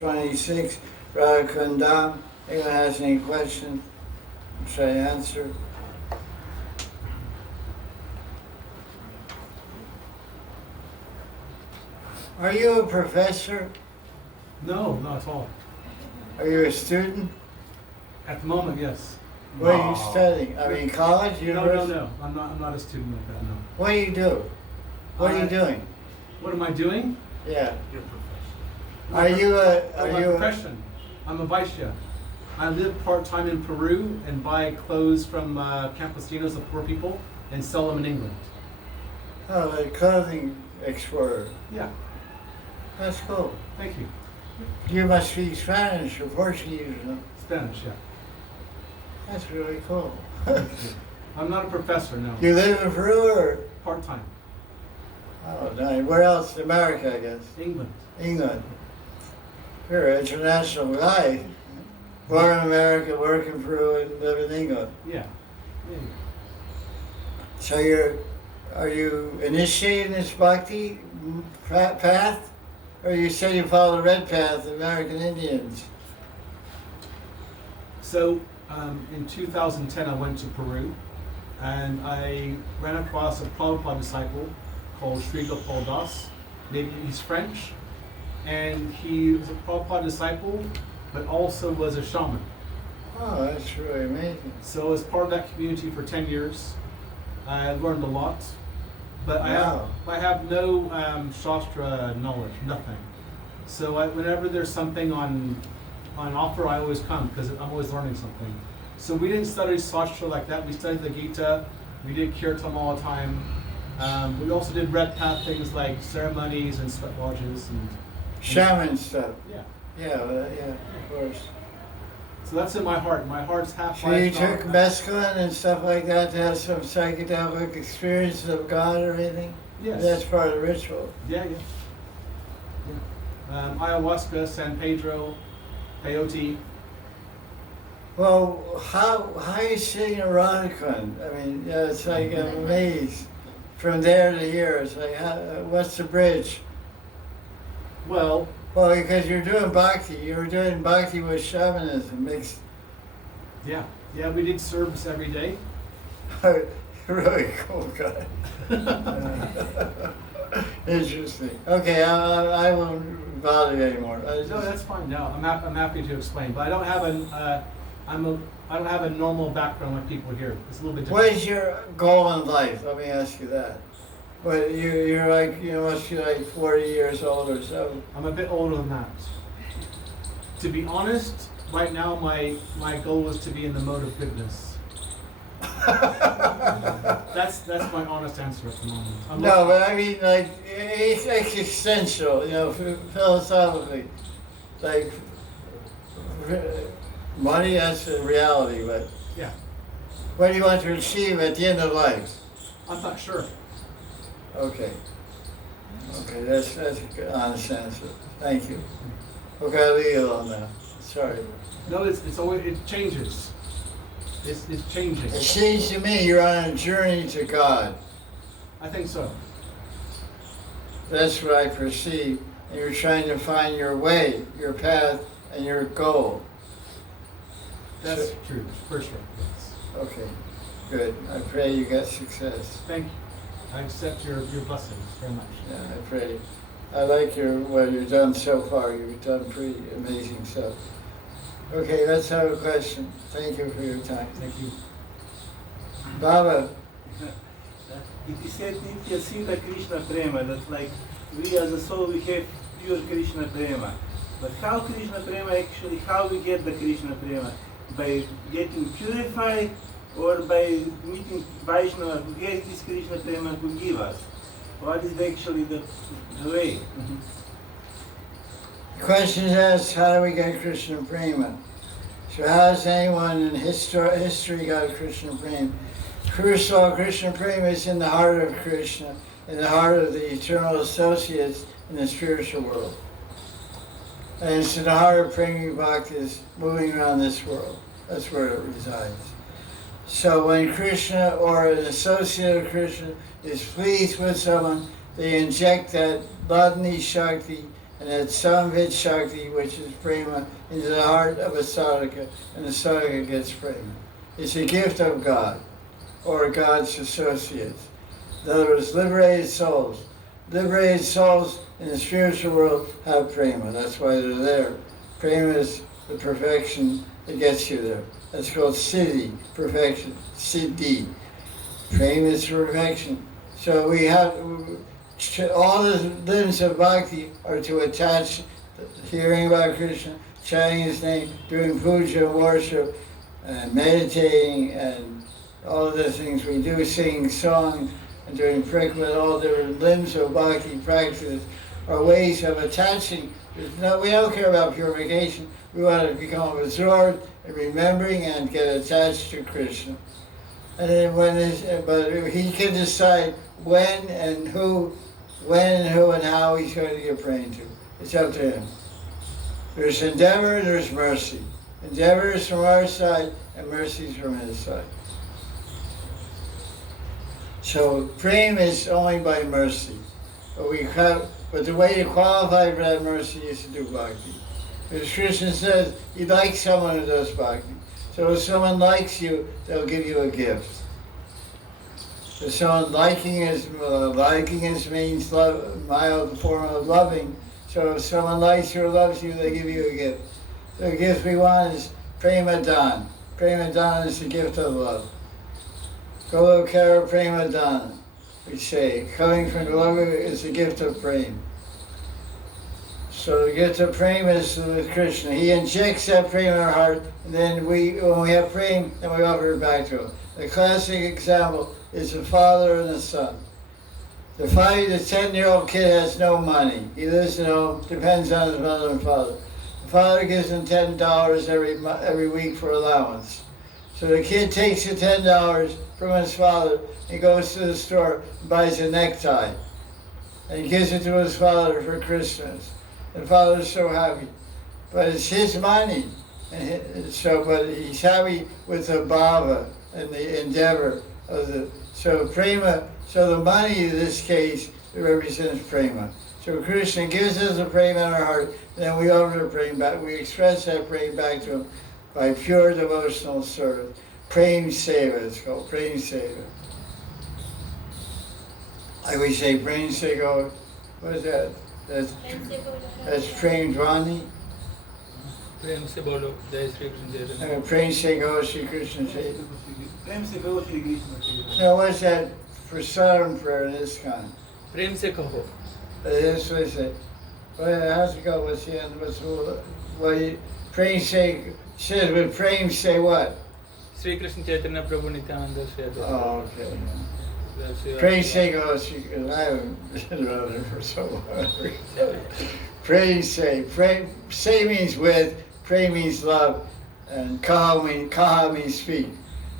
26, Radha Kunda. Anyone has any questions? Should I answer? Are you a professor? No, not at all. Are you a student? At the moment, yes. What are you studying? I mean, college, university? No. I'm not a student like that, no. What do you do? What are you doing? What am I doing? Yeah. You're a professional. Are you a? I'm a profession. I'm a Vaishya. I live part-time in Peru and buy clothes from campesinos, the poor people, and sell them in England. Oh, a clothing explorer. Yeah. That's cool. Thank you. You must speak Spanish or Portuguese or something. Spanish, yeah. That's really cool. I'm not a professor, no. You live in Peru or? Part-time. Oh, nice. Where else? America, I guess. England. England. You're an international guy. Born in America, work in Peru, and live in England. Yeah. So are you initiating this bhakti path? Or you say you follow the red path, American Indians? So, in 2010 I went to Peru and I ran across a Prabhupada disciple called Sri Gopal Das. Maybe he's French. And he was a Prabhupada disciple, but also was a shaman. Oh, that's really amazing. So I was part of that community for 10 years. I learned a lot. But Wow. I have no Shastra knowledge, nothing. So whenever there's something on offer, I always come because I'm always learning something. So we didn't study Shastra like that. We studied the Gita. We did Kirtan all the time. We also did red path things like ceremonies and sweat lodges and Shaman stuff. yeah. Yeah, of course. So that's in my heart. My heart's half. So you took mescaline and stuff like that to have some psychedelic experiences of God or anything? Yes. That's part of the ritual. Yeah. Ayahuasca, San Pedro, peyote. Well, how are you sitting in Radha Kunda? I mean, it's like I'm amazed. From there to here, it's like, what's the bridge? Well, Because you're doing bhakti. You were doing bhakti with shamanism mixed. yeah, we did service every day. Really cool guy. Interesting. Okay, I won't bother you anymore. No, that's fine. No, I'm happy to explain, but I don't have I don't have a normal background like people here. It's a little bit different. What is your goal in life? Let me ask you that. But you're like, must be like 40 years old or so. I'm a bit older than that. To be honest, right now my goal is to be in the mode of goodness. That's my honest answer at the moment. No, but I mean like it's existential, philosophically. Like money, that's a reality, but yeah, what do you want to achieve at the end of life? I'm not sure. Okay, that's a good, honest answer. Thank you. Okay, I'll leave you alone now. Sorry. No, it's always, it changes. It's changing. It seems to me you're on a journey to God. I think so. That's what I perceive. And you're trying to find your way, your path, and your goal. That's true, for sure. Yes. Okay, good. I pray you get success. Thank you. I accept your blessings very much. Yeah, I pray. I like what you've done so far. You've done pretty amazing stuff. Okay, let's have a question. Thank you for your time. Thank you. Baba. It is said Nitya Siddha Krishna Prema, that like we as a soul we have pure Krishna Prema. But how Krishna Prema actually, how we get the Krishna Prema? By getting purified or by meeting Vaishnava who gave this Krishna Prema who give us? What is actually the way? The question is, how do we get Krishna Prema? So how has anyone in history got Krishna Prema? First of all, Krishna Prema is in the heart of Krishna, in the heart of the eternal associates in the spiritual world. And it's in the heart of Prema Bhaktis moving around this world. That's where it resides. So when Krishna or an associate of Krishna is pleased with someone, they inject that Badani Shakti and that samvid shakti, which is prema, into the heart of a sadhaka, and the sadhaka gets prema. It's a gift of God, or God's associates. In other words, liberated souls. Liberated souls in the spiritual world have prema. That's why they're there. Prema is the perfection that gets you there. That's called siddhi, perfection. Siddhi. Prema is perfection. So we have, all the limbs of bhakti are to attach hearing about Krishna, chanting his name, doing puja, worship, and meditating, and all of the things we do, singing songs, and doing parikrama, all different limbs of bhakti practices are ways of attaching. We don't care about purification. We want to become absorbed in remembering and get attached to Krishna. And then but he can decide when and who and how he's going to get praying to. It's up to him. There's endeavor and there's mercy. Endeavor is from our side and mercy is from his side. So prema is only by mercy. But the way to qualify for that mercy is to do bhakti. Because Krishna says he likes someone who does bhakti. So if someone likes you, they'll give you a gift. If someone liking is means love, mild form of loving. So if someone likes you or loves you, they give you a gift. The gift we want is prema dan. Prema dan is the gift of love. Golokara prema dan, we say. Coming from Goloka is the gift of prema. So the gift of prema is with Krishna. He injects that prema in our heart, and then when we have prema, then we offer it back to him. The classic example is a father and a son. The 10-year-old kid has no money. He lives at home, depends on his mother and father. The father gives him $10 every week for allowance. So the kid takes the $10 from his father, he goes to the store and buys a necktie. And he gives it to his father for Christmas. The father's so happy. But it's his money. But he's happy with the bhava and the endeavor of the. So prema, so the money in this case represents prema. So Krishna gives us the prema in our heart, and then we offer the prema back. We express that prema back to him by pure devotional service. Prem seva, it's called prem seva. Like we say, prem seva, what is that? That's prem dwani. प्रेम से बोलो जय श्री कृष्ण जय जय Prem seva, Shri Krishna seva. Prem se karo Shri Krishna. Now what's that for southern prayer in this kind? प्रेम से कहो That's what they say. Well, how's it go? What's the end? Prem say, says with prem say what? Shri Krishna Chaitanya Prabhu Nityanand Shri Advaita Oh, okay. Prem say goes, I haven't been around here for so long. Prem say means with, pray means love, and kaha means speak.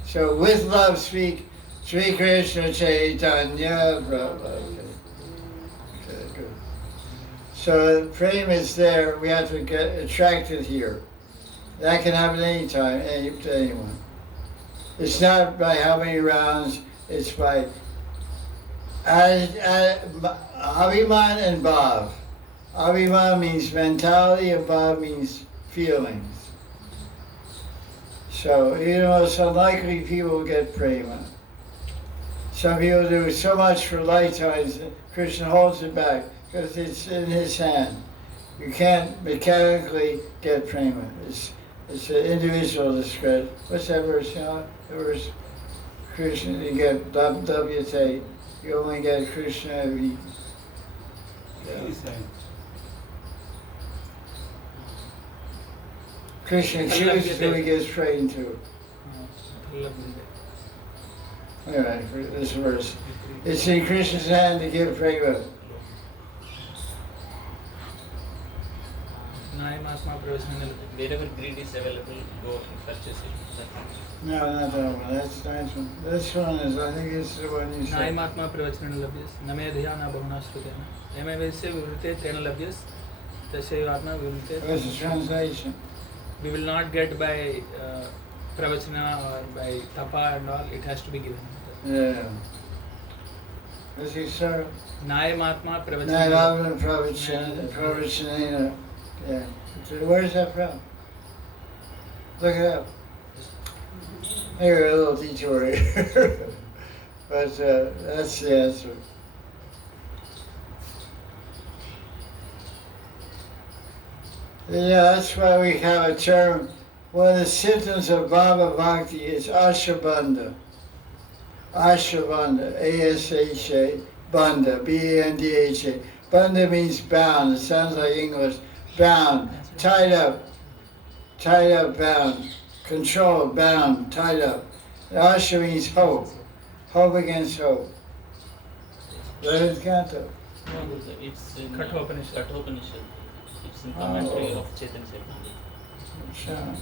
So with love speak, Sri Krishna Chaitanya Prabhu. Okay, good. So prem is there, we have to get attracted here. That can happen anytime, to anyone. It's not by how many rounds, it's by Abhiman and Bhav. Abhiman means mentality and Bhav means feelings. So, it's unlikely people will get prema. Some people do so much for lifetimes, Krishna holds it back because it's in his hand. You can't mechanically get prema. It's an individual discretion. What's that verse? The verse, Krishna, you get WT. You only get Krishna every. Krishna chooses who he gives praying to. Anyway, this verse. It's in Krishna's hand to give prema. Wherever greed is available, go and purchase it. No, not that one. That's the nice one. This one is, I think it's the one you said. नायमात्मा प्रवचन लभ्यस नमे धिया न बहुनाश्रुतेन एमे वैसे विवृते तेन लभ्यस तस्यैव आत्मा विवृते. What's the translation? We will not get by pravachana or by tapa and all. It has to be given. Yeah. Does he start? Nayamatma Nayavadana Pravachanena. Yeah. Where's that from? Look it up. Maybe a little detour here. But that's the answer. Yeah, that's why we have a term. One of the symptoms of Baba Bhakti is Ashabandha. Ashabandha, A-S-H-A, Bandha, B-A-N-D-H-A. Bandha means bound. It sounds like English. Bound, tied up, bound. Controlled, bound, tied up. Asha means hope. Hope against hope. 11th canto. No, Guruji, it's in Kathopanishad. Kathopanishad. It's in commentary of Chaitanya Chaitanya.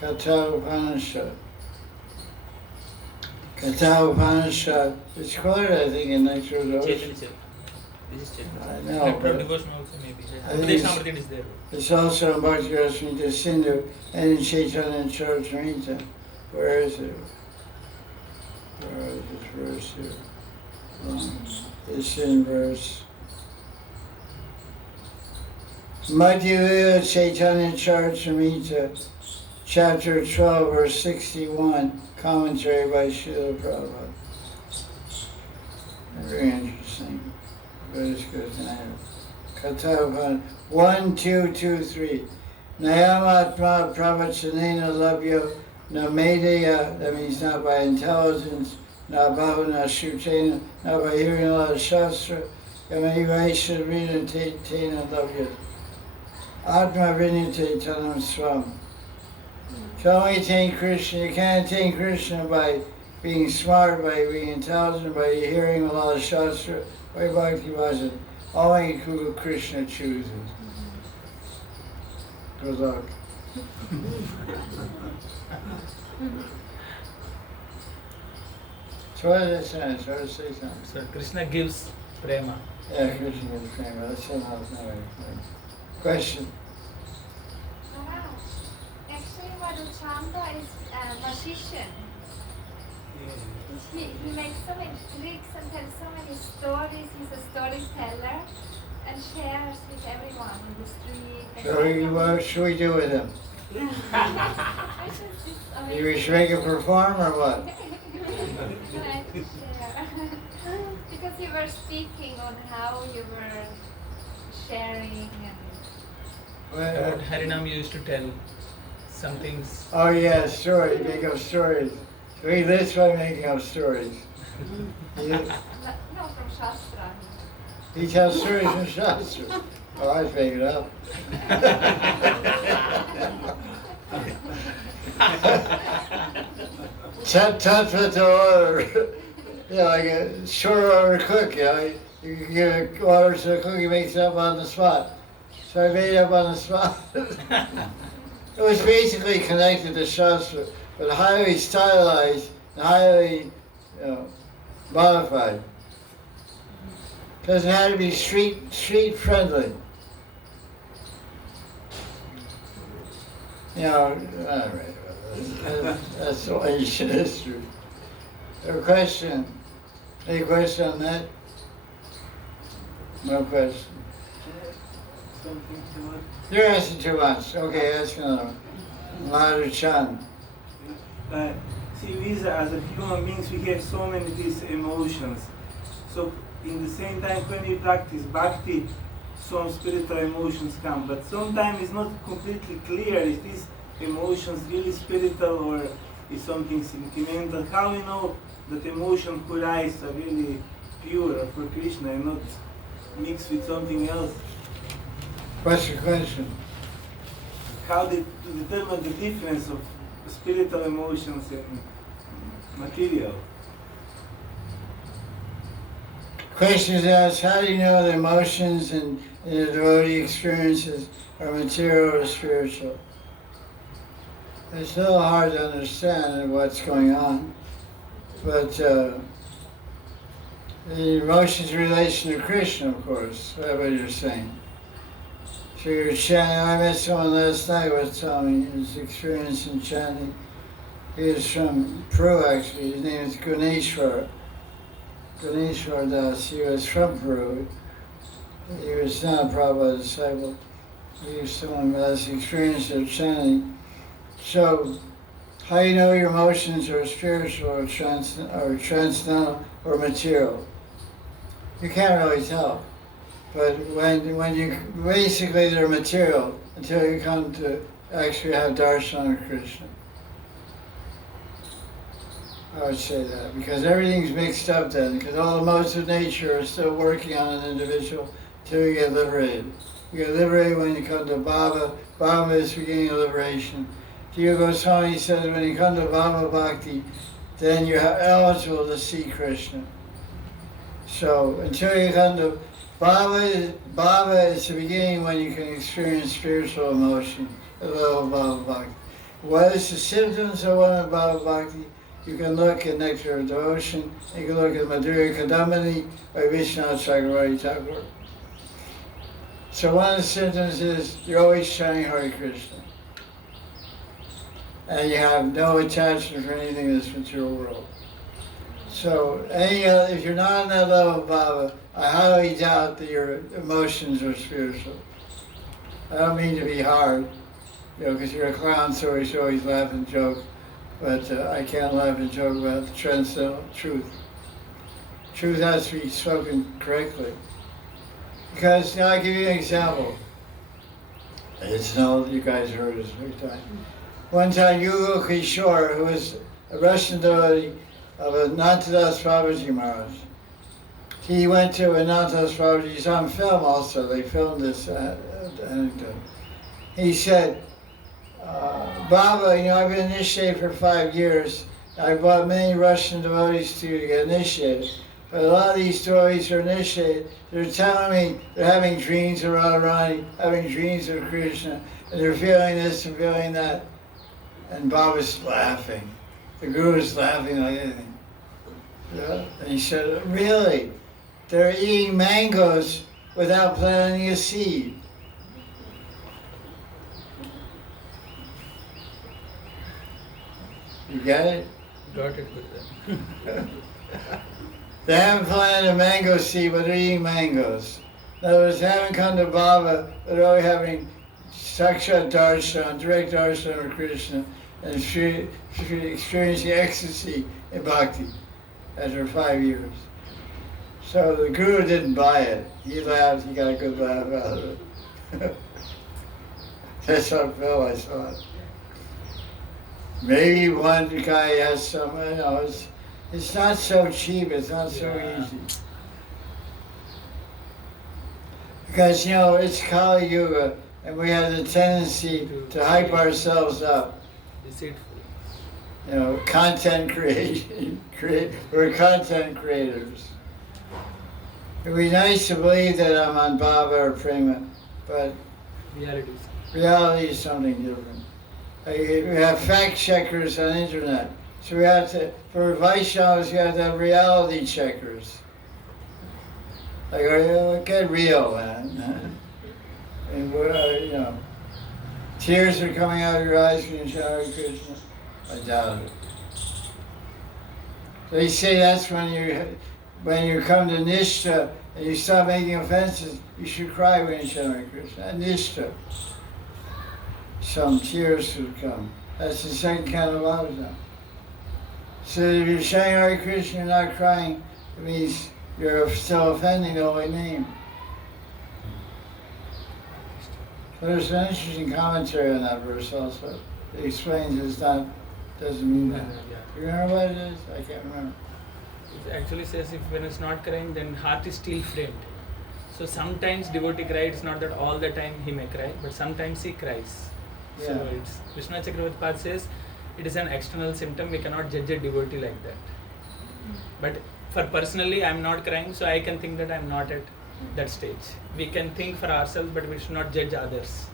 Katha Upanishad. Katha Upanishad. It's quoted, I think, in next to those. Chaitanya Chaitanya. This is Chaitanya. I know, Nectar of but devotion also maybe. I think it's- Upadeshamrita is there. it's also in Bhakti Rasamrita Sindhu and in Chaitanya Charitamrita. Where is it? Where is this verse here? It's in verse Madhya Chaitanya Charitamrita, chapter 12, verse 61, commentary by Srila Prabhupada. Very interesting. Very good. Katha 1, 2, 2, 3. Nayamatma pravachanena labhya na medeya, that means not by intelligence, not bhavana shrutena, not by hearing a lot of shastra, yamaivasha rina tena labhya. Atma vinyate tanam swam. To only attain Krishna, you can't attain Krishna by being smart, by being intelligent, by hearing a lot of shastra, by bhakti bhajan. Only who Krishna chooses. Good luck. So what did I say? Try to say something. So Krishna gives prema. Yeah, Krishna is prema. That's another question. Maharaj, actually Madhuchanda is magician. He makes so many tricks and tells so many stories. He's a storyteller and shares with everyone in the street. So what should we do with him? We should make him perform or what? Because you were speaking on how you were sharing and What Harinam used to tell some things. Oh yeah, stories. Make up stories. So he lives by making up stories. He, no from Shastra. he tells stories from Shastra. Oh, I just make it up. Tattva, like a short order cook, you can give orders to the cook, he makes it up on the spot. So I made it up on the spot. It was basically connected to Shastra, but highly stylized and highly modified. Because it had to be street friendly. All right, that's the ancient history. A question? Any question on that? No question. Something too much. You're asking too much. Okay, ask another one. Madhu-chan. See, we as a human beings, we have so many these emotions. So, in the same time, when we practice bhakti, some spiritual emotions come. But sometimes it's not completely clear if these emotions really spiritual or is something sentimental. How we know that emotions who rise are really pure or for Krishna and not mixed with something else? What's your question? How to determine the difference of spiritual emotions and material? Question is asked, how do you know the emotions and the devotee experiences are material or spiritual? It's a little hard to understand what's going on, but the emotions in relation to Krishna, of course, that's what you're saying. So you're chanting, I met someone last night who was telling me his experience in chanting. He was from Peru, actually. His name is Guneshwar. Ganeshwar Das. He was from Peru. He was not a Prabhupada disciple. He was someone who has experience of chanting. So, how you know your emotions are spiritual or transcendental or material? You can't really tell. But when you, basically they're material until you come to actually have darshan of Krishna. I would say that, because everything's mixed up then, because all the modes of nature are still working on an individual until you get liberated. You get liberated when you come to Baba. Baba is the beginning of liberation. Jiva Goswami says when you come to Baba Bhakti, then you're eligible to see Krishna. So until you come to Baba is the beginning when you can experience spiritual emotion, a little Baba Bhakti. What is the symptoms of one of Baba Bhakti? You can look at Nectar of Devotion, you can look at Madhurya Kadambini by Vishnu Chakravarti Thakur. So one of the symptoms is you're always chanting Hari Krishna. And you have no attachment for anything in this material world. So if you're not on that level of Baba, I highly doubt that your emotions are spiritual. I don't mean to be hard, because you're a clown, so you should always laugh and joke. But I can't laugh and joke about the transcendental truth. Truth has to be spoken correctly. Because, I'll give you an example. It's no, you guys heard this every time. One time, Yugo Kishore, who was a Russian devotee of Anantadas Babaji Maharaj, he went to Anantadas Babaji. He's on film also. They filmed this anecdote. He said, Baba, I've been initiated for 5 years. I brought many Russian devotees to you to get initiated. But a lot of these devotees are initiated. They're telling me they're having dreams of Radharani, having dreams of Krishna, and they're feeling this and feeling that. And Baba's laughing. The Guru's laughing like anything. Yeah? And he said, really? They're eating mangoes without planting a seed. You get it? Got it with them. They haven't planted a mango seed, but they're eating mangoes. In other words, they haven't come to Baba, but they're already having sakshat darshan, direct darshan of Krishna, and experiencing ecstasy in bhakti after 5 years. So the Guru didn't buy it. He laughed, he got a good laugh out of it. That's how it felt, I saw it. Maybe one guy has some, it's not so cheap, it's not so easy. Because, it's Kali Yuga, and we have the tendency to hype ourselves up. Deceitful. Content creation, we're content creators. It'd be nice to believe that I'm on Baba or Prema, but reality is something different. We have fact checkers on the internet. So we have to, for Vaishnavas, you have to have reality checkers. Like, get real, man. And tears are coming out of your eyes when you chant Hare Krishna. I doubt it. They say that's when you come to Nishtha and you stop making offenses, you should cry when you chant Hare Krishna. Nishtha. Some tears would come. That's the second kind of bhava. So if you're chanting Hare Krishna, you're not crying, it means you're still offending the holy name. So there's an interesting commentary on that verse also. It explains doesn't mean that. You remember what it is? I can't remember. It actually says if when it's not crying, then heart is still framed. So sometimes devotee cries, it's not that all the time he may cry, but sometimes he cries. Yeah. So it's Vishnu Chakravarti Pad says it is an external symptom, we cannot judge a devotee like that. But for personally, I'm not crying, so I can think that I'm not at that stage. We can think for ourselves, but we should not judge others.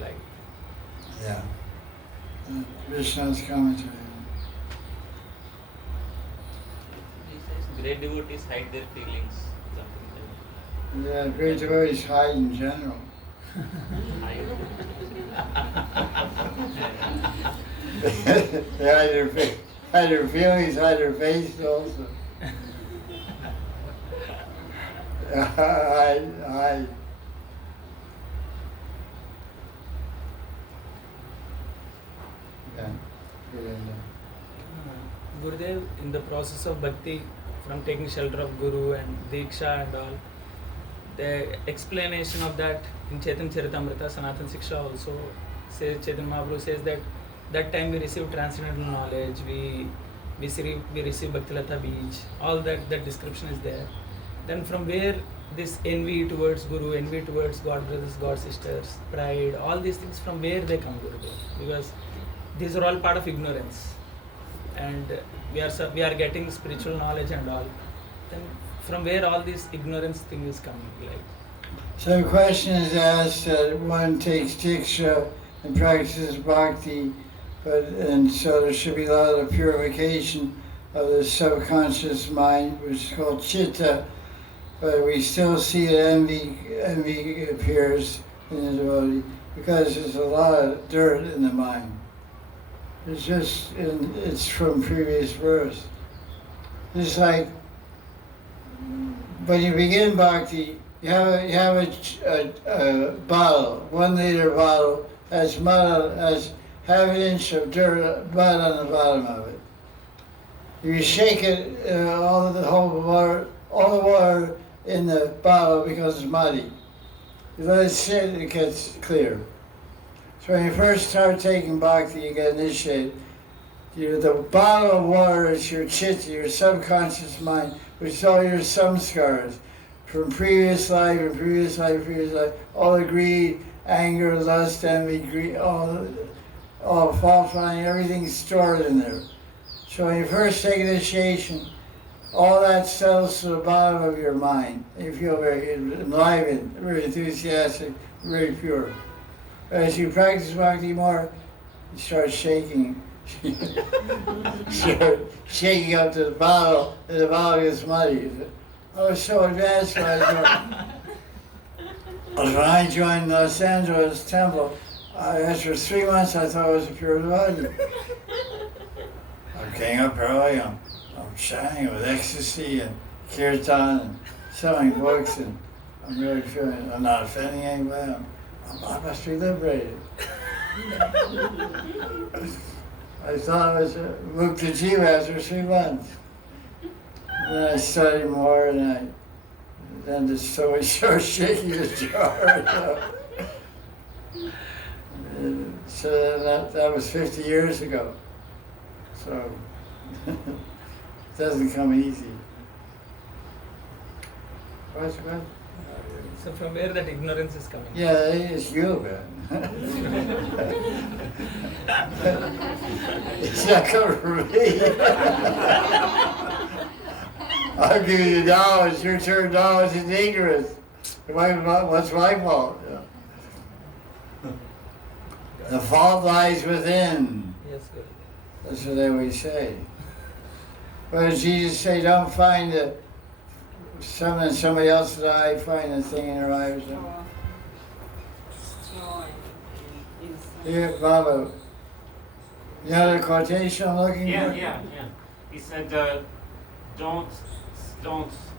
Like. Yeah. Vishnu's commentary. He says great devotees hide their feelings. Something Yeah, great devotees hide in general. like They hide their feelings, hide their faces also. I yeah. Good enough. Gurudev, in the process of bhakti, from taking shelter of Guru and Diksha and all, the explanation of that in Chaitanya Charitamrita, Sanatana Siksha also says, Chaitanya Mahaprabhu says that time we receive transcendental knowledge, we receive Bhaktilata Beach, all that description is there. Then from where this envy towards Guru, envy towards God brothers, God sisters, pride, all these things, from where they come, Gurudev? Because these are all part of ignorance. And we are getting spiritual knowledge and all. Then from where all this ignorance thing is coming? Like, So the question is asked that one takes diksha and practices bhakti, and so there should be a lot of purification of the subconscious mind, which is called chitta, but we still see that envy appears in the devotee because there's a lot of dirt in the mind. It's from previous births. It's like when you begin bhakti, you have a bottle, 1 liter bottle, has mud, has half an inch of dirt, mud on the bottom of it. If you shake it, all the water in the bottle becomes muddy. You let it sit, it gets clear. So when you first start taking bhakti, you get initiated. The bottle of water is your chitta, your subconscious mind, which is all your samskaras from previous life, all the greed, anger, lust, envy, greed, all fault finding, everything's stored in there. So when you first take initiation, all that settles to the bottom of your mind. You feel very enlivened, very enthusiastic, very pure. As you practice bhakti more, you start shaking. Start shaking up to the bottle, and the bottle gets muddy. I was so advanced when I joined Los Angeles Temple. After 3 months, I thought I was a pure devotee. I'm getting up early, I'm shining with ecstasy and kirtan and selling books, and I'm really feeling I'm not offending anybody. I must be liberated. I thought I was Mukta Jiva after 3 months. Then I studied more, and then just so we started shaking the jar. So that was 50 years ago. So it doesn't come easy. What's what? so from where that ignorance is coming? Yeah, it's you, man. It's not coming from me. I'll give you knowledge, your turn knowledge is ignorance. What's my fault? Yeah. The fault lies within. Yes, good. That's what they always say. What does Jesus say? Don't find somebody else's eye, find the thing in their eye or something. Here, Baba. You know the quotation I'm looking for? Yeah. He said, don't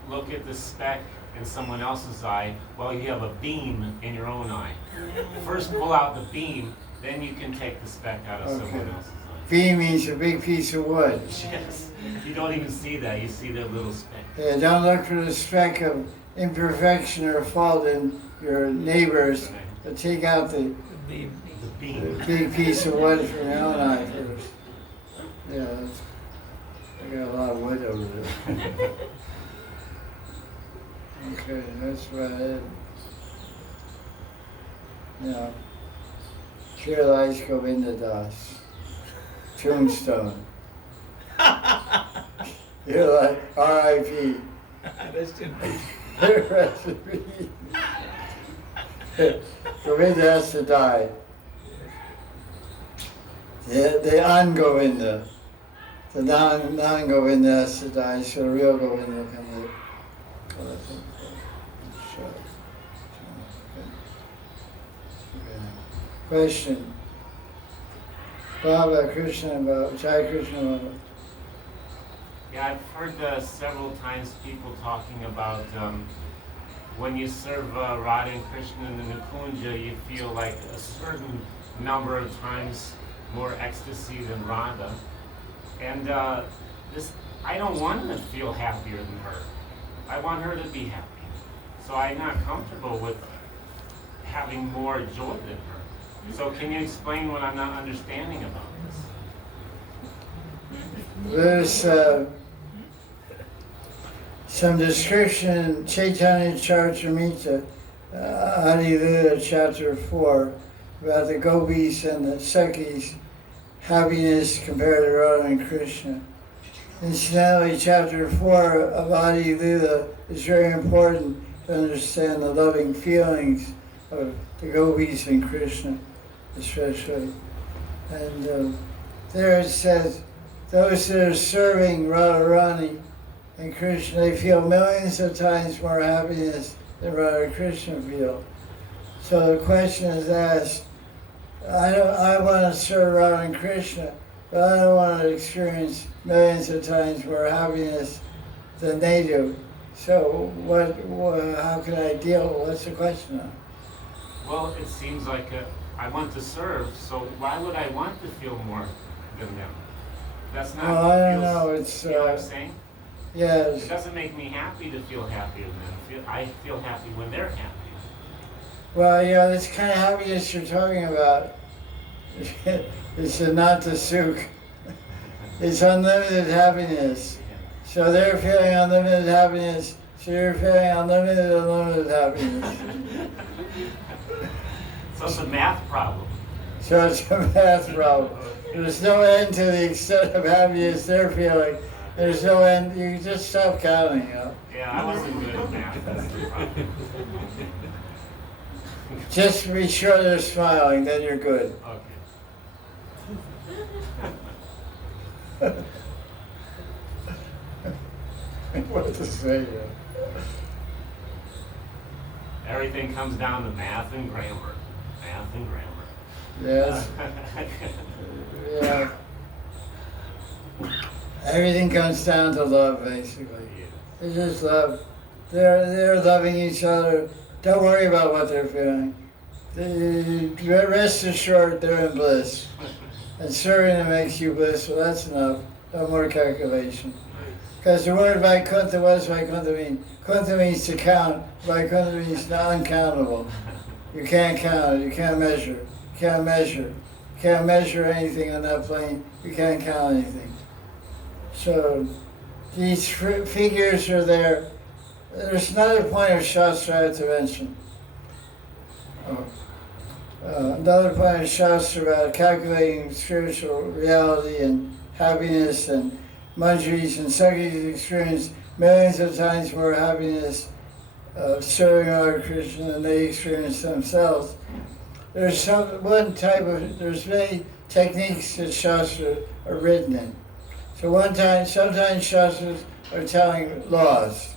look at the speck in someone else's eye while you have a beam in your own eye. First pull out the beam, then you can take the speck out of someone else's eye. Beam means a big piece of wood. Yes. You don't even see that, you see that little speck. Yeah, don't look for the speck of imperfection or fault in your neighbors, but take out the The the beam. big piece of wood from your own eye first. Yeah, I got a lot of wood over there. Okay, that's about it. Now, Sri Govinda Das, tombstone. You're like R.I.P. Rest in peace. Rest in peace. Govinda has to die. The un-Govinda. The non-Govinda has to die, so the real Govinda can live. Well, I think so. Okay. Question. Baba Krishna, Jai Krishna Baba. Yeah, I've heard several times people talking about when you serve Radha and Krishna in the Nikunja, you feel like a certain number of times more ecstasy than Radha. And I don't want him to feel happier than her. I want her to be happy. So I'm not comfortable with having more joy than her. So can you explain what I'm not understanding about this? There's some description in Chaitanya Charitamrita, Hari Katha, chapter 4, about the gopis and the Sakhis' happiness compared to Radha and Krishna. Incidentally, chapter 4 of Hari Katha is very important to understand the loving feelings of the gopis and Krishna, especially. And there it says, those that are serving Radharani and Krishna, they feel millions of times more happiness than Radha and Krishna feel. So the question is asked, I want to serve Radha and Krishna, but I don't want to experience millions of times more happiness than they do. So how can I deal? What's the question now? Well, it seems like I want to serve, so why would I want to feel more than them? That's not. Well, I don't know. It's you know what I'm saying? Yes. It doesn't make me happy to feel happier than them. I feel happy when they're happy. Well, yeah, this kind of happiness you're talking about, it's ananta sukh. It's unlimited happiness. So they're feeling unlimited happiness, so you're feeling unlimited happiness. So it's a math problem. So it's a math problem. There's no end to the extent of happiness they're feeling. There's no end. You can just stop counting, you know? Yeah, I wasn't good at math. That's the problem. Just be sure they're smiling, then you're good. Okay. What to say here? Everything comes down to math and grammar. Math and grammar. Yes. Yeah. Everything comes down to love, basically. It's just love. They're loving each other. Don't worry about what they're feeling. Rest assured they're in bliss. And serving them makes you blissful. That's enough. No more calculation. Because the word Vaikuntha, what does Vaikuntha mean? Kuntha means to count. Vaikuntha means uncountable. You can't count it. You can't measure. You can't measure. You can't measure anything on that plane. You can't count anything. So these figures are there. There's another point of Shastra I have to mention. Another point of Shastra about calculating spiritual reality and happiness, and Manjaris and Sakhis experience millions of times more happiness serving Radha Krishna than they experience themselves. There's there's many techniques that Shastra are written in. So sometimes Shastras are telling laws,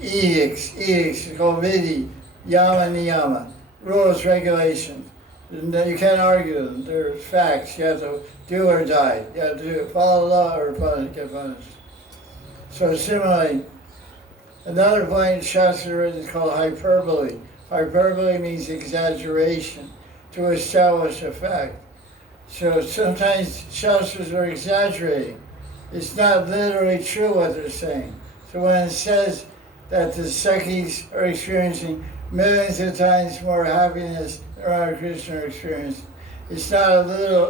edicts is called Vidi, Yama, Niyama, rules, regulations. You can't argue them. They're facts. You have to do or die. You have to follow the law or get punished. So similarly, another point in Shastra is called hyperbole. Hyperbole means exaggeration, to establish a fact. So sometimes Shastras are exaggerating. It's not literally true what they're saying. So when it says that the Sakhis are experiencing millions of times more happiness than Radha Krishna are experiencing, it's not a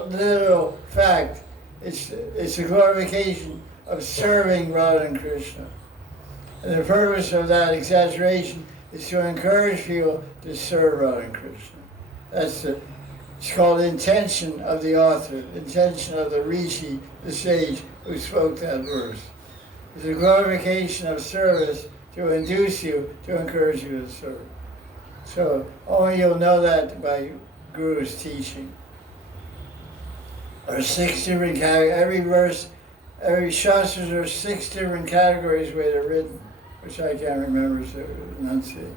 literal fact. It's a glorification of serving Radha and Krishna. And the purpose of that exaggeration is to encourage people to serve Radha and Krishna. It's called intention of the author, intention of the rishi, the sage who spoke that verse. It's a glorification of service to induce you, to encourage you to serve. So only you'll know that by Guru's teaching. There are 6 different categories. Every verse, every Shastras, there are 6 different categories where they're written, which I can't remember to enunciate.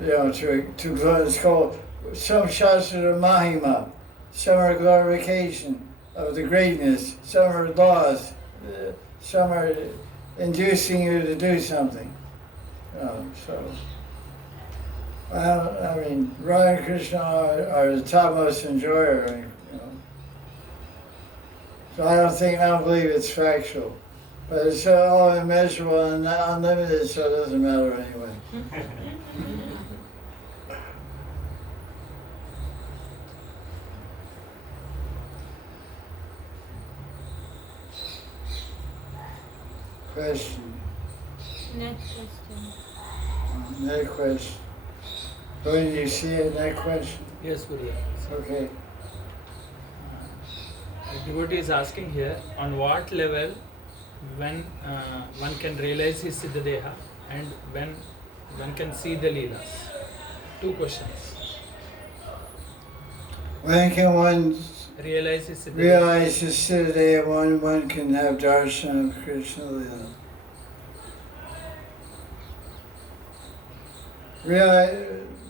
It's called, some Shastras are Mahima, some are glorification of the greatness, some are laws, some are inducing you to do something. So Well, I mean, Radha and Krishna are the topmost enjoyer, you know. So I don't believe it's factual. But it's all immeasurable and unlimited, so it doesn't matter anyway. Question. Next question. Next question. When you see it, next question? Yes, Gurudev. Okay. The devotee is asking here, on what level when one can realize his Siddha Deha and when one can see the Leelas? Two questions. When can one Realize his Siddha Deha. realize his Siddha when one can have darshan of Krishna Lila?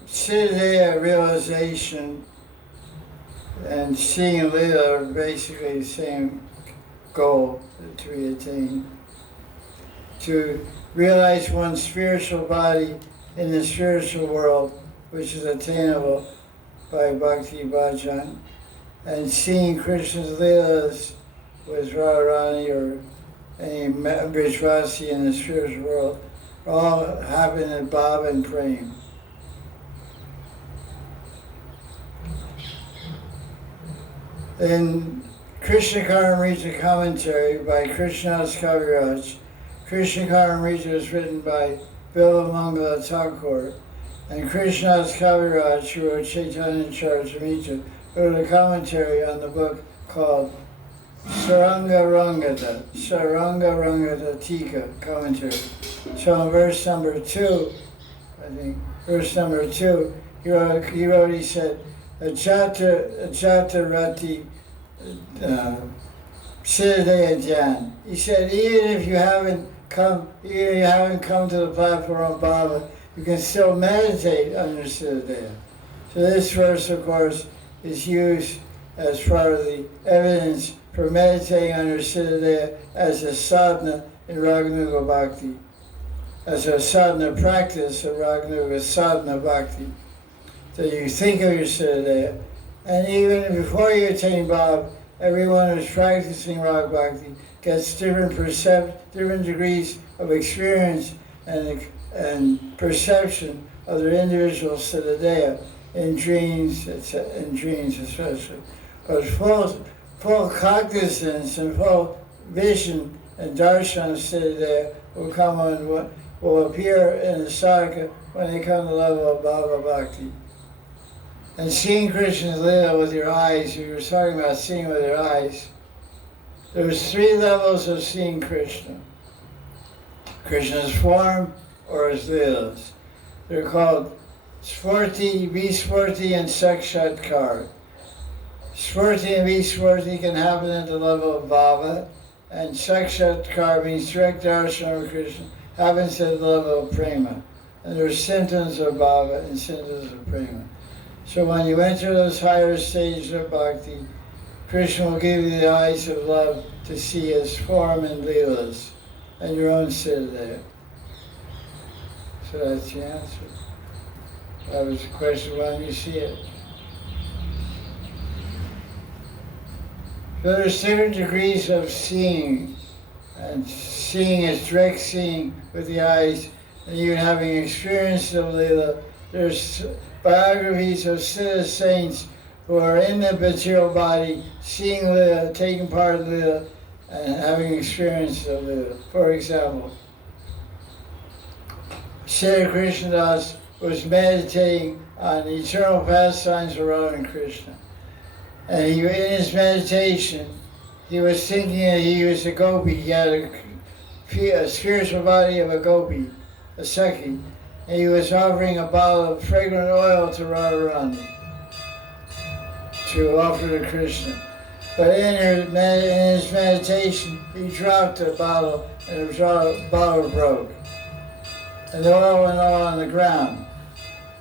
Siddha realization and seeing Lila are basically the same goal to be attained. To realize one's spiritual body in the spiritual world, which is attainable by Bhakti Bhajan, and seeing Krishna's Leelas with Radharani or any Brajvasi in the spiritual world, all happen at Bhava and Prem. In Krishna Karamrita commentary by Krishnadas Kaviraj, Krishna Karamrita was written by Bilamangala Thakur, and Krishnadas Kaviraj, who wrote Chaitanya Charitamrita, wrote a commentary on the book called Saranga Rangata Tika commentary. So in verse number 2, he said, Ajata Rati Siddhaya Dhyan. He said, even if you haven't come to the platform of Baba, you can still meditate under Siddhaya. So this verse, of course, is used as part of the evidence for meditating under Siddhaya as a sadhana in Raganuga Bhakti, as a sadhana practice of Raganuga sadhana Bhakti. So you think of your Siddhaya, and even before you attain Bhava, everyone who's practicing Rag Bhakti gets different degrees of experience and perception of their individual Siddhaya in dreams, especially. But full cognizance and full vision and darshan of Siddhaya will appear in the sadhaka when they come to the level of Bhava Bhakti. And seeing Krishna's Leela with your eyes, we were talking about seeing with your eyes, there's 3 levels of seeing Krishna. Krishna's form or his Leelas. They're called Swarti, Viswarti, and Sakshatkar. Swarti and Viswarti can happen at the level of Bhava, and Sakshatkar means direct darshan of Krishna, happens at the level of Prema. And there are symptoms of Bhava and symptoms of Prema. So when you enter those higher stages of Bhakti, Krishna will give you the eyes of love to see his form and Leelas, and your own Siddhaya. So that's the answer. That was the question, when you see it. So there's different degrees of seeing, and seeing is direct seeing with the eyes, and even having experienced of Leela. There's biographies of Siddha saints who are in the material body, seeing Leela, taking part in Leela, and having experience of Leela. For example, Siddha Krishnadas was meditating on the eternal pastimes of Radha and Krishna. And in his meditation, he was thinking that he was a gopi. He had a spiritual body of a gopi, a Sakhi. And he was offering a bottle of fragrant oil to Radharani to offer to Krishna. But in his meditation, he dropped the bottle, and the bottle broke. And the oil went all on the ground.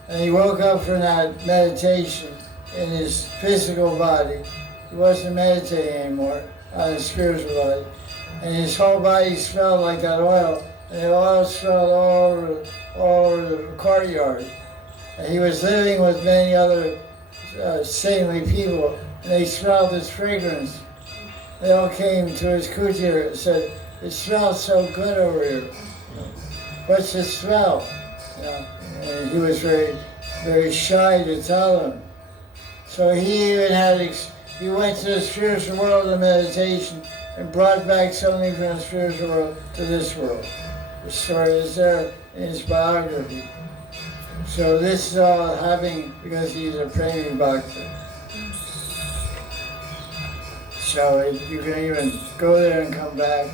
And he woke up from that meditation in his physical body. He wasn't meditating anymore on his spiritual body. And his whole body smelled like that oil. And the oil smelled all over the courtyard. And he was living with many other saintly people, and they smelled his fragrance. They all came to his kutir and said, "It smells so good over here. What's the smell?" And he was very, very shy to tell them. So he even he went to the spiritual world in meditation and brought back something from the spiritual world to this world. The story is there in his biography. So this is all happening because he's a praying bhakta. So you can even go there and come back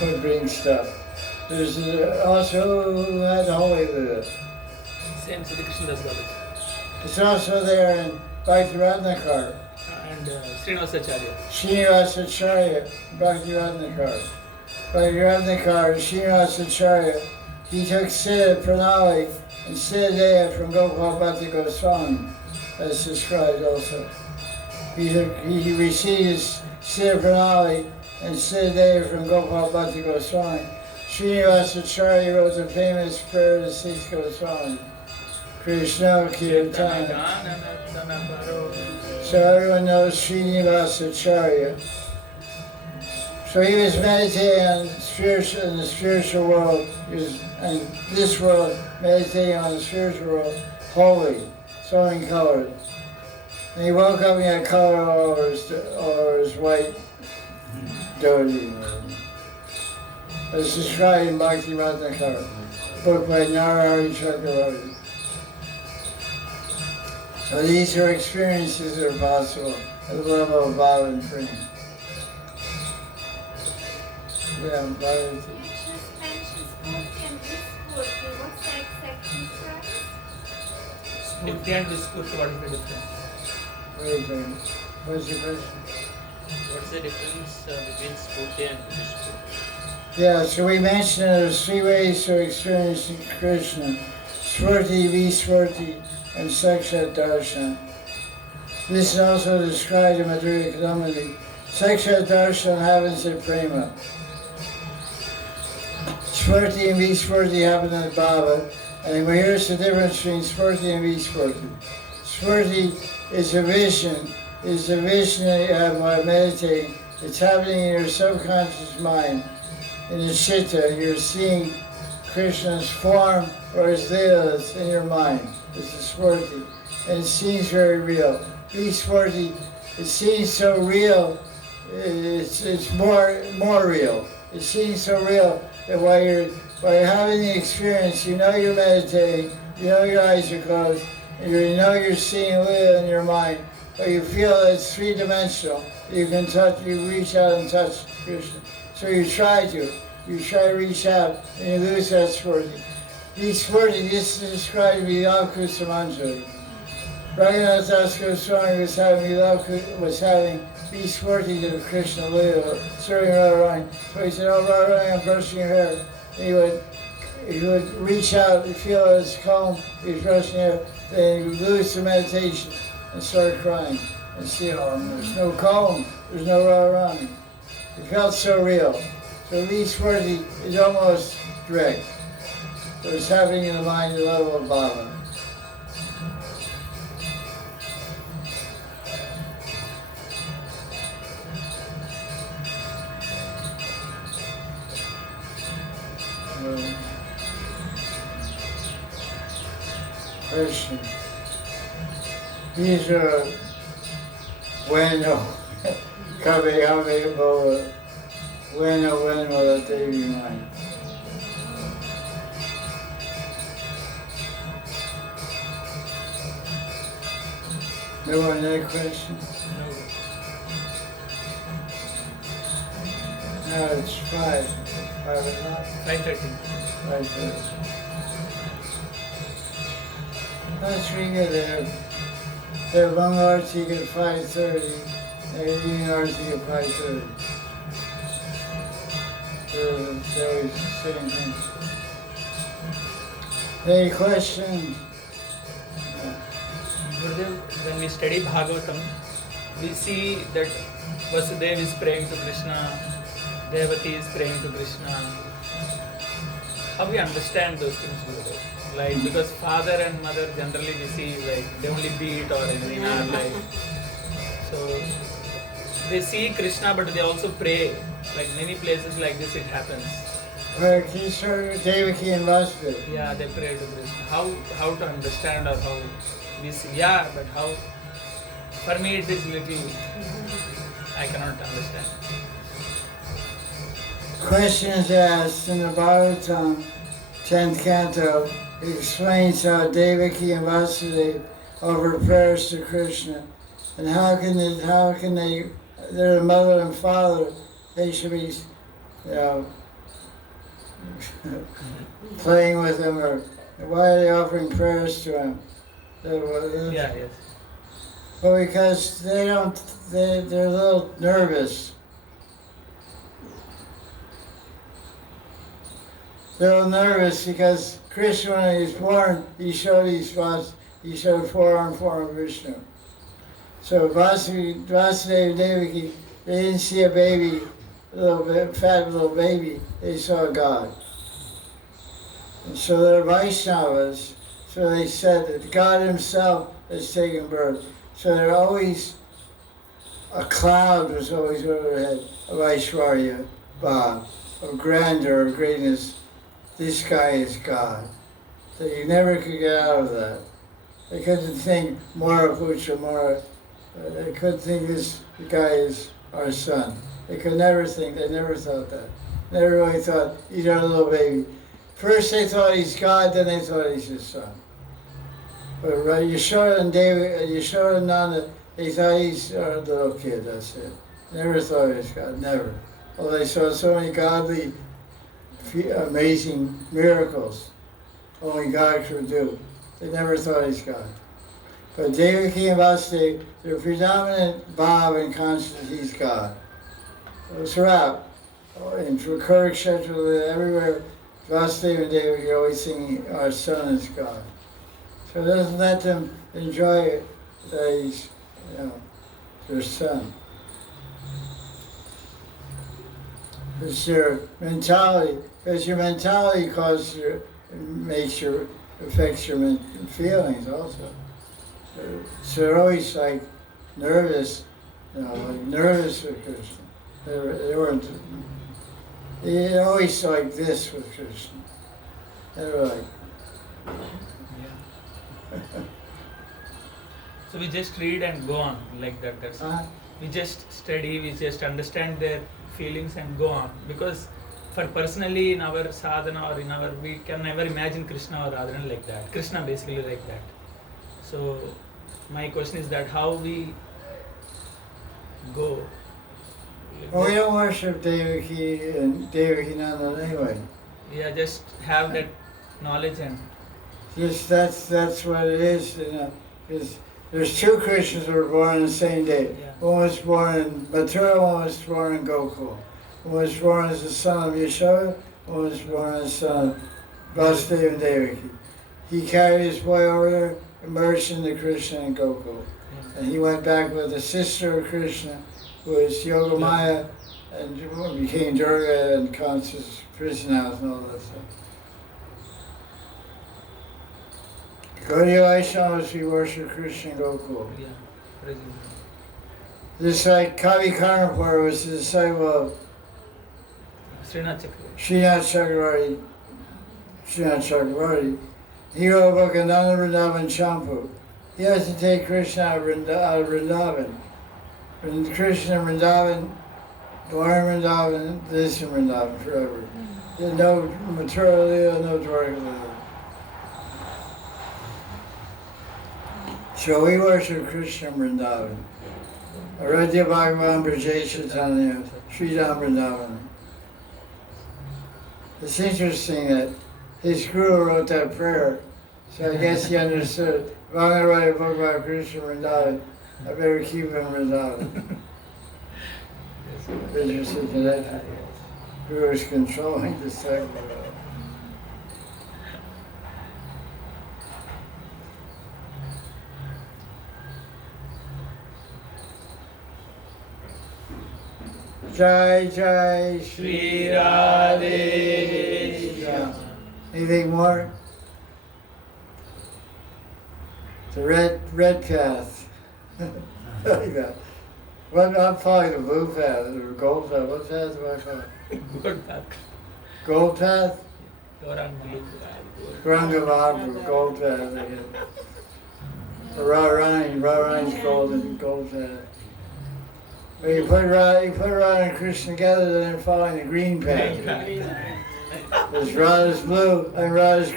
and bring stuff. There's also who had the Holy Buddha. Same Siddhi Krishna Das Babaji. It's also there in Bhakti Ratnakar. And Srinivasacharya. Srinivasacharya, Bhakti Ratnakar. Bhakti Ratnakar, Srinivasacharya, he took Siddha Pranali and Siddha Deya from Gopal Bhakti Goswami, as described also. He received Siddha Pranali and Siddha Deya from Gopal Bhakti Goswami. Srinivasacharya wrote the famous prayer to Six Goswami, Krishna Kirtana. So everyone knows Srinivasacharya. So he was meditating on in the spiritual world, and this world, meditating on the spiritual world, holy, so colored. And he woke up and he had color all over his white dhoti. It's described in Bhakti Ratnakar, book by Narahari Chakravarti. So these are experiences that are possible at the level of bhava and prema. Yeah, bhava. You just mentioned Spurti and Vispurti. What's the exact difference? Spurti and Vispurti, what is the difference? Wait a minute. What's the question? What's the difference between Spurti and Vispurti? Yeah, so we mentioned there's three ways to experience Krishna: Spurti, Vispurti, and Sakshat Darshan. This is also described in Madhurya Kadamani. Sakshat Darshan happens at Prema. Spurti and Vispurti happen at Bhava. And here's the difference between Spurti and Vispurti. Spurti is a vision that you have while meditating. It's happening in your subconscious mind. In the Chitta, you're seeing Krishna's form or his leelas in your mind. It's a Spurti. And it seems very real. Vispurti, it seems so real, it's more real. It seems so real that while you're having the experience, you know you're meditating, you know your eyes are closed, and you know you're seeing Leela in your mind, but you feel that it's three-dimensional. You can touch, you reach out and touch Krishna. So you try to reach out, and you lose that Spurti. This is described to be Lavkusa Manjari. Raghunath Das Goswami was having Vispurti to Krishna Leela, serving Radharani. So he said, "Oh Radharani, I'm brushing your hair." And he would reach out, and feel his comb, he was brushing hair, then he would lose the meditation and start crying. And see, there's no comb, there's no Radharani. It felt so real. So Vispurti is almost direct. So it's happening in the mind at the level of bhava. Question. These are when will that day be mine? No other question? No, it's 5 o'clock. 5:30. 5:30. That's pretty good. They have one arti at 5:30, and evening arti at 5:30. So it's the same thing. Any questions? Gurudev, when we study Bhagavatam, we see that Vasudeva is praying to Krishna, Devaki is praying to Krishna. How we understand those things, Gurudev? Like, because father and mother generally we see like they only beat or in our life. So they see Krishna but they also pray. Like many places like this it happens. Where Kishore, Devaki and Vasudeva. Yeah, they pray to Krishna. How to understand or how we see? Yeah, but how? For me it is little. I cannot understand. Questions asked in the Bhagavatam, 10th canto, it explains how Devaki and Vasudeva offer prayers to Krishna, and how can they, they're the mother and father, they should be, playing with him, or why are they offering prayers to him? Yeah, yes. Well, because they're a little nervous. They're a little nervous because Krishna, when he was born, he showed these spots, he showed forearm Vishnu. So Vasudeva and Devaki, they didn't see a baby, fat little baby, they saw God. And so they're Vaishnavas, so they said that God himself has taken birth. So they're always, a cloud was always over their head of Aishwarya, Bhav, of grandeur, of greatness. This guy is God. So you never could get out of that. They couldn't think Mora Pucha Mora. They couldn't think this guy is our son. They could never think, they never thought that. Never really thought, he's our little baby. First they thought he's God, then they thought he's his son. But Yashoda and Yashoda and Nanda, they thought he's our little kid, that's it. Never thought he was God, never. Well, they saw so many godly, amazing miracles only God could do. They never thought he's God. But Devaki and Vasudeva, the predominant bhav and consciousness, he's God. Throughout, in Kurukshetra, everywhere, Vasudeva and Devaki are always singing, our son is God. So it doesn't let them enjoy it that he's, their son. It's your mentality, because your mentality affects your feelings also. So they're always like nervous, nervous with Krishna. They're always like this with Krishna. They're like. So we just read and go on like that. That's we just study, we just understand their feelings and go on. Because for personally in our sadhana or in our, we can never imagine Krishna or Radharani like that. Krishna basically like that. So my question is that how we go. Well, we don't worship Devaki and Devaki Nanda anyway. Yeah, just have that knowledge and. Just that's what it is, because there's two Krishnas who were born on the same day. Yeah. One was born in Mathura, one was born in Gokul. One was born as the son of Yashoda, one was born as the son of Vasudeva and Devaki. He carried his boy over there, immersed into Krishna in Gokul. Yeah. And he went back with the sister of Krishna, who was Yogamaya, and became Durga and conscious prison house and all that stuff. Gaudiya Vaisnavas, we worship Krishna in Gokul. Yeah, praising. Just like Kavi Karnapur was the disciple of Srinath Chakravarti. Srinath Chakravarti. He wrote a book, Ananda Vrindavan Champu. He has to take Krishna out of Vrindavan. And Krishna in Vrindavan, Dwara Vrindavan, this in Vrindavan forever. There's no Mathura Leela, no Dwarka Leela. So we worship Krishna in Vrindavan. Aradhya Bhagavan Brajay Chaitanya, Sri Ram Vrindavan. It's interesting that his guru wrote that prayer, so I guess he understood. If I'm going to write a book about Krishna in Vrindavan, I better keep him in Vrindavan. Interesting that guru is controlling the cycle. Jaya Jaya Sri Radhe. Anything more? The red path. Like that. Well, I'm following the blue path, or gold path. What path am I following? Good path. Gold path? Gaurang blue. Gauranga Mahaprabhu, gold path again. Rarine's gold path. When you put Radha and Krishna together, then they're following the green path. There's Radha's blue and Radha's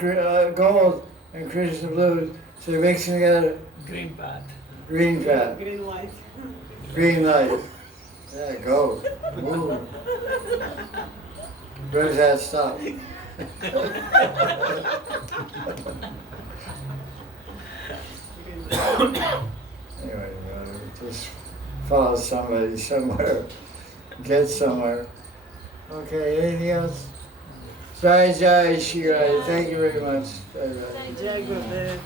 gold and Krishna blue, so they're mixing together. Green path. Green path. Green light. Green light. Yeah, go. Move. Where's that stop? Anyway, just follow somebody somewhere. Get somewhere. Okay, anything else? Jaya Jaya Sri Radhe. Thank you very much. Jai Jai. Jai Gurudev.